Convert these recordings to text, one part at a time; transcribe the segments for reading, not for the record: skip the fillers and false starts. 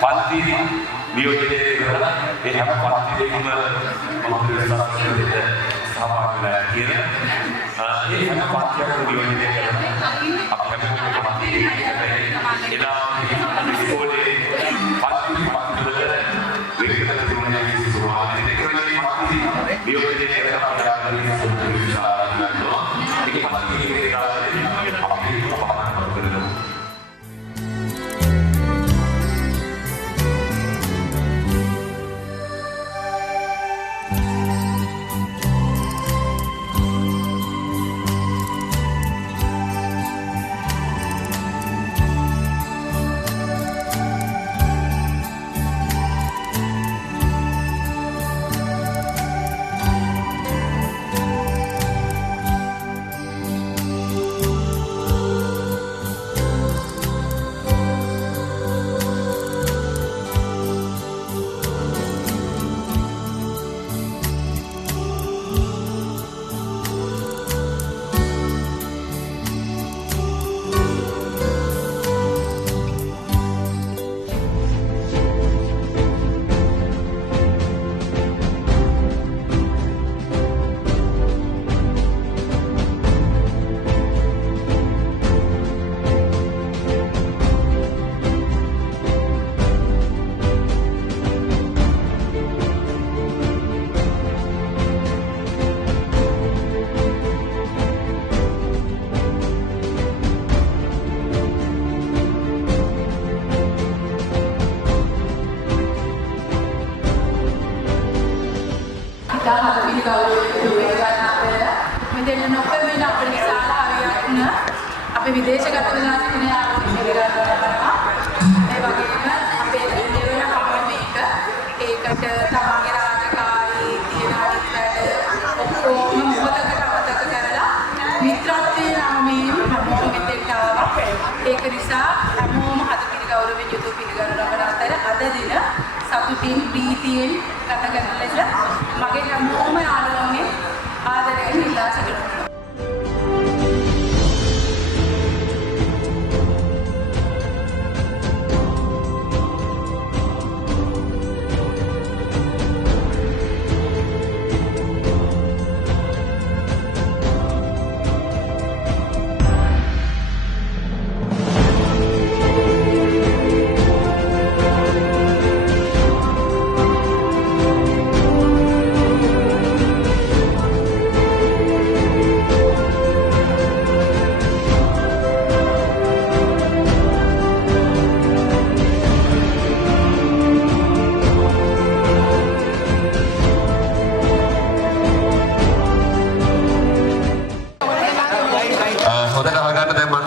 පන්ති නියෝජනය කරලා ඒ හැම පන්තියකම මොකද වෙනසක් සහභාගී වෙලා කියන ඒ හැම පන්තියක්ම නියෝජනය කරලා අපි හැමෝම පන්තියේ එදා ඉස්කෝලේ පන්ති වල වෙනකන් තිබුණේ සිසුමානේ දෙකේ පන්ති නියෝජනය කරලා අපි ආරම්භ කරනවා ඒක පන්තියේ කාලේ අපි අපහාර කරනවා අපි විදේශගත වෙලා සිටින යාළුවෝ ඉගෙනගන්නවා. ඒ වගේම අපේ දෙවෙනි කමිටු ඒකට තමන්ගේ රාජකාරී තියෙන අනිත් වැඩ ඔක්කොම මොහොතකට අමතක කරලා මිත්‍රත්වයේ නාමයෙන් හැමෝම මෙතෙන්ට ආවා. ඒක නිසා හැමෝම හදපිරි ගෞරවයෙන් යුතුව පිළිගන්න ලබන අතර අද දින සතුටින් ප්‍රීතියෙන් ගත කරන ලෙස මගේ හැමෝම යාළුවන්ගේ ආදරයෙන් ඉල්ලා සිටිනවා.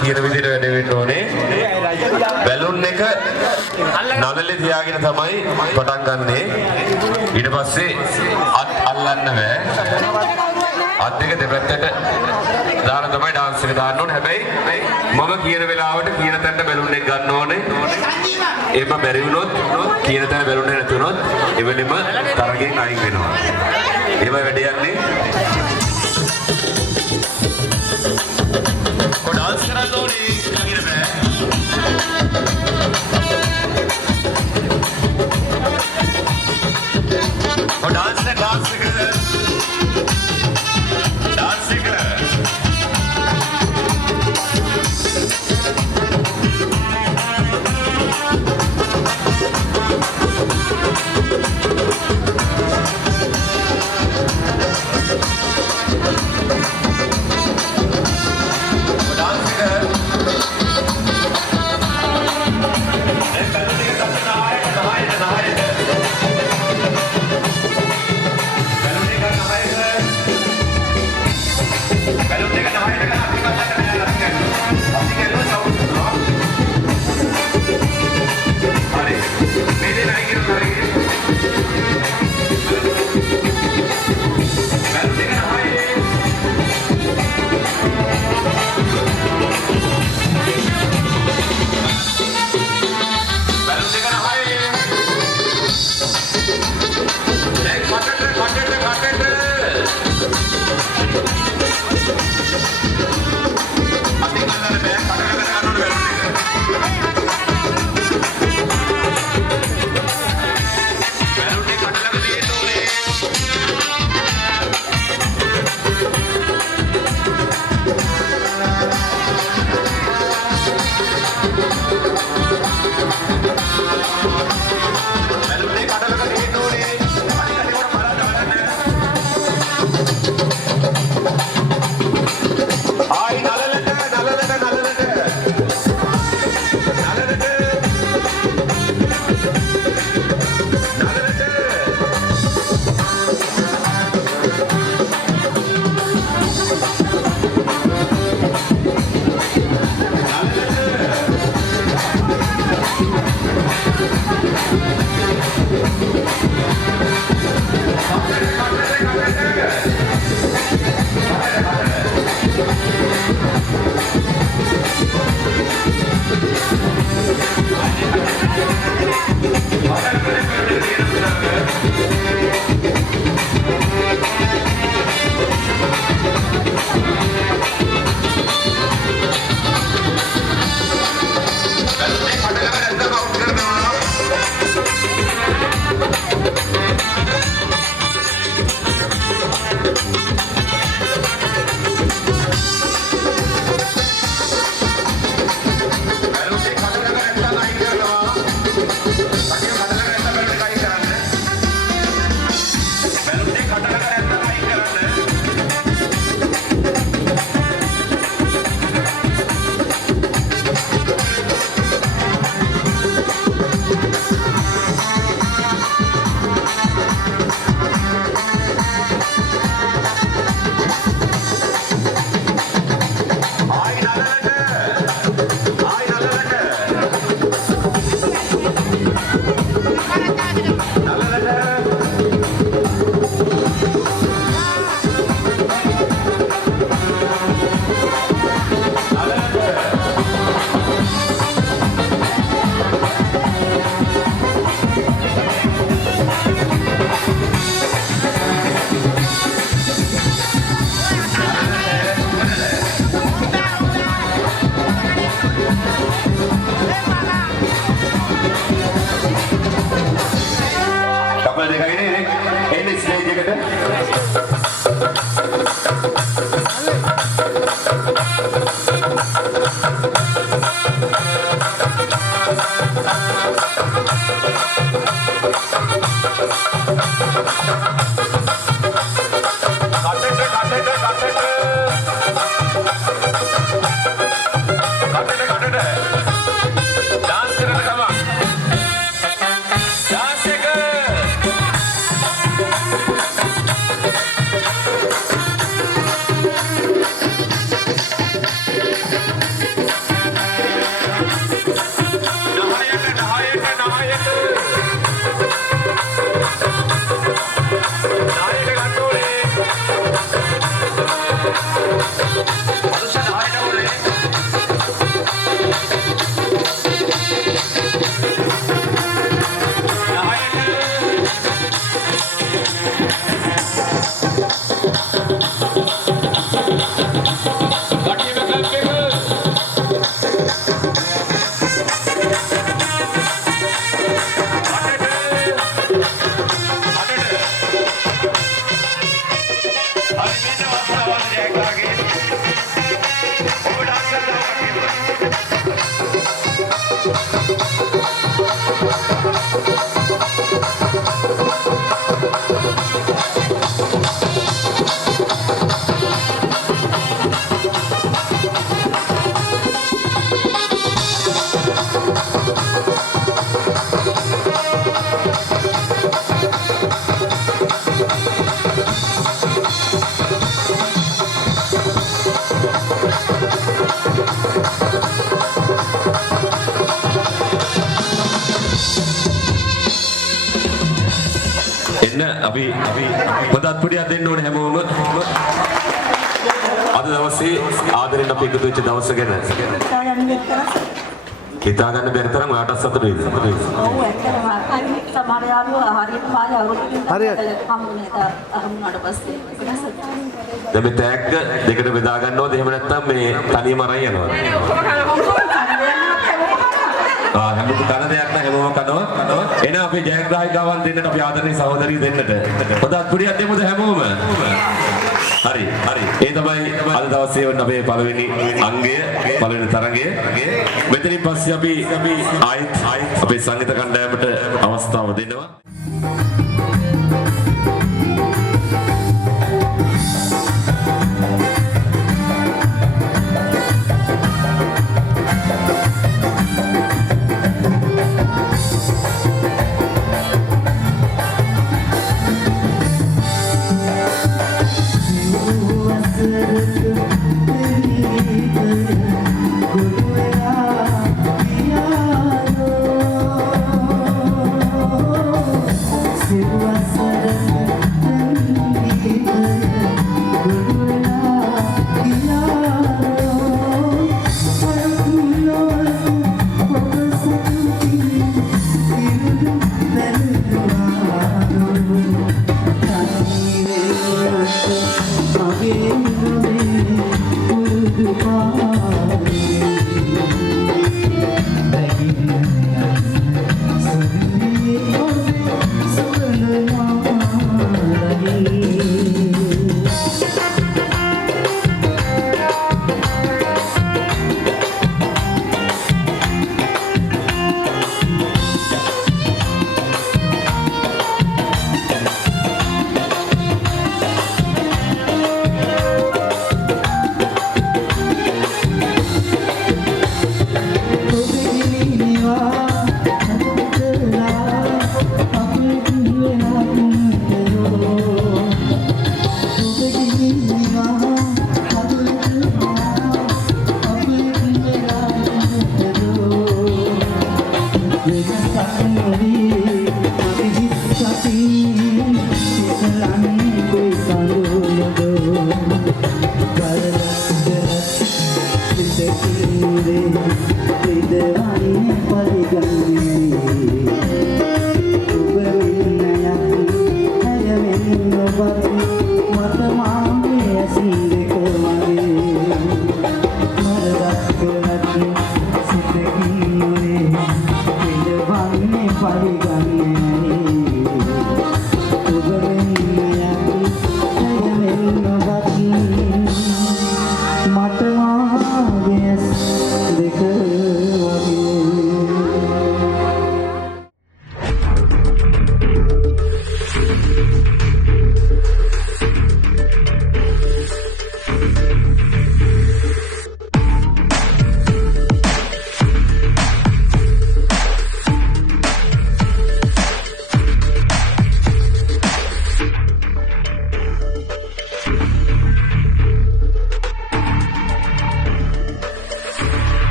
කියන විදිහට වැඩ වෙන්න ඕනේ. බැලුන් එක නළලේ තියාගෙන තමයි පටන් ගන්නෙ. ඊට පස්සේ අත් අල්ලන්න බෑ. අත් දෙක දෙපැත්තට දාලා තමයි ඩාන්ස් එක දාන්න ඕනේ. හැබැයි මම කියන වෙලාවට කියන තැනට බැලුන් එක ගන්න ඕනේ. එහෙම බැරි වුණොත් කියන තැන බැලුන් එක නැති වුණොත් එවෙලෙම තරගෙන් අයින් වෙනවා. ඒවයි වැඩ යන්නේ. डांस करा दो नहीं में और डांस सीख रहे डांस सीख रहे අපි පොතත් පුඩියක් දෙන්න ඕනේ හැමෝම. අද දවසේ ආදරෙන් අපි එකතු වෙච්ච දවස ගැන හිතා ගන්න බැරි තරම් ඔයාටත් සතුටුයි. ඔව් ඇත්තටම සමහර යාළුවෝ හරියට මාගේ අවුරුද්දකින් හම්බුනාට පස්සේ දැන් මේ ටැග් දෙකට බෙදා ගන්නවද එහෙම නැත්නම් මේ තනියම අරන් යනවද? හැමෝම කන දෙයක් නෑ හැමෝම කනවා. එන අපේ ජයග්‍රාහිකාවන් දෙන්නට අපි ආදරණීය සහෝදරිය දෙන්නට. පොතත් පුඩියක් දෙමුද හැමෝම? හරි. ඒ තමයි අද දවසේ වුණ අපේ පළවෙනි අංගය, පළවෙනි තරඟය. මෙතනින් පස්සේ අපි ආයිත් අපේ සංගීත කණ්ඩායමට අවස්ථාව දෙනවා.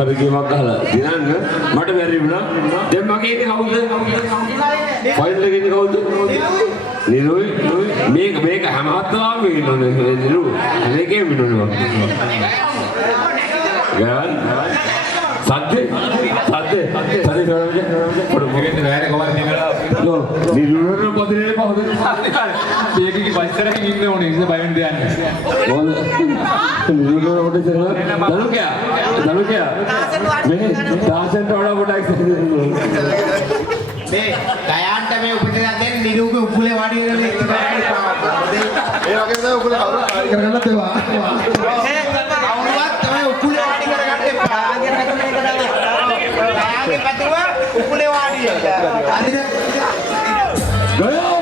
මොකද ගේමක් ගහලා දිනන්න මට බැරි වුණා. දැන් මගේ ඉන්නේ කවුද? ෆයිල් එකේ ඉන්නේ කවුද? නිරුයි. මේක හැමහත්තාම ඉන්නෝනේ නිරු. මේකේ ඉන්නෝනේ. ගාන සද්දේ පොඩ මොකෙන්ද නෑනේ කොහමද දිනලා නෝ නිරුනර පොදේ පහද මේකේ පයිසරකින් ඉන්න ඕනේ ඉතින් බය වෙන්න දෙයක් නෑ මොකද නිරුනර පොඩේ සරලා දනුකයා මේ දාසන්ට වඩා පොඩක් මේ ගයාන්ට මේ උපිට දැන් නිරුගේ උකුලේ වාඩි වෙන එක ඒ වගේ තමයි උකුලේ කවුරු කරගන්නත් ඒවා කවුරුවත් තමයි උකුලේ වාඩි කරගන්න එපා ආගෙන මේක තමයි ආගේ පැතුව උකුලේ වාඩි අදින ගයෝ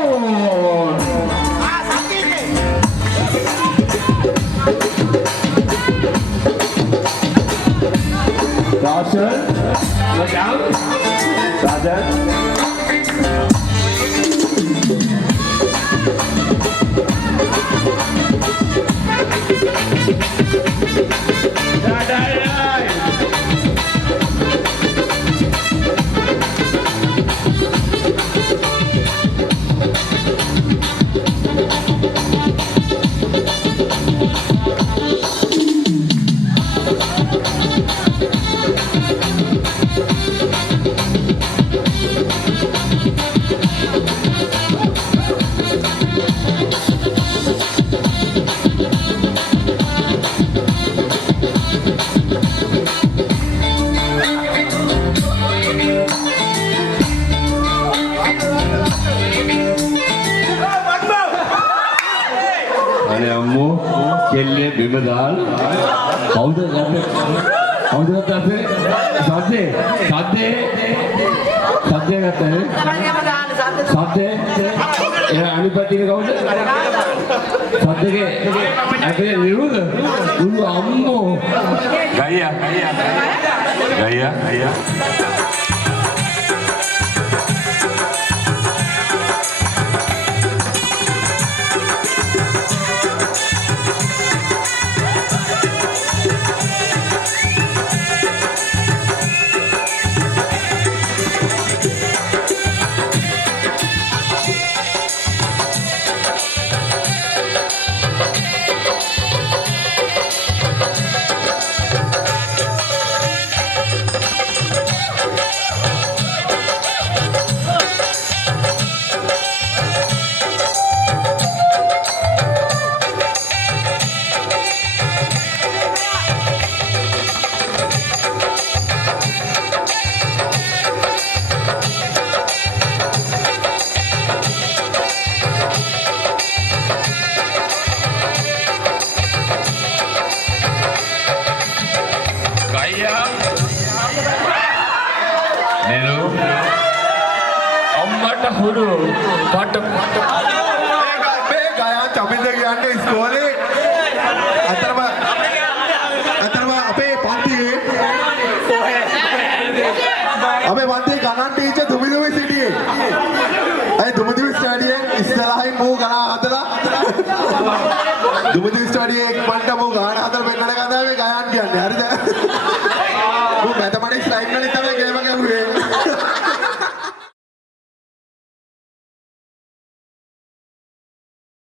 Rajan, Kelle Bimedal, how the Sade, අනිපතින කවුද? සද්දගේ අපේ නිරුද? උළු අම්මෝ. ගයියා. අම්මට හුරු පට මේ ගායන් චමින්ද කියන්නේ ඉස්කෝලේ අතරම අපේ පන්තියේ ගණන් ටීචර් දුමිදුමි සිටියේ. අය දුමිදුමි ස්ටඩියෙන් ඉස්සරහින් මූ ගණන් හදලා දුමිදුමි ස්ටඩියේ එක් පන්ට මූ ගණන් හදලා පෙන්නන කතාවේ ගායන් කියන්නේ. හරිද? මූ මැතමැටික්ස් ලයින් වලින් තමයි